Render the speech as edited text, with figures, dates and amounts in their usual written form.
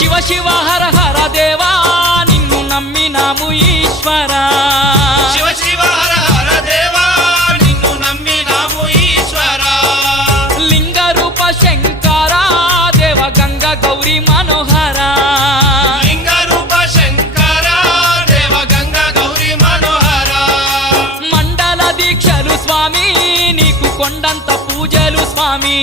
శివ శివ హర హర దేవా నిన్ను నమ్మినాము ఈశ్వరా శివ శివ హర హర దేవా నిన్ను నమ్మినాము ఈశ్వరా లింగ రూప శంకర దేవ గంగ గౌరీ మనోహర లింగ రూప శంకర దేవ గంగ గౌరీ మనోహర మండల దీక్షలు స్వామి నీకు కొండంత పూజలు స్వామి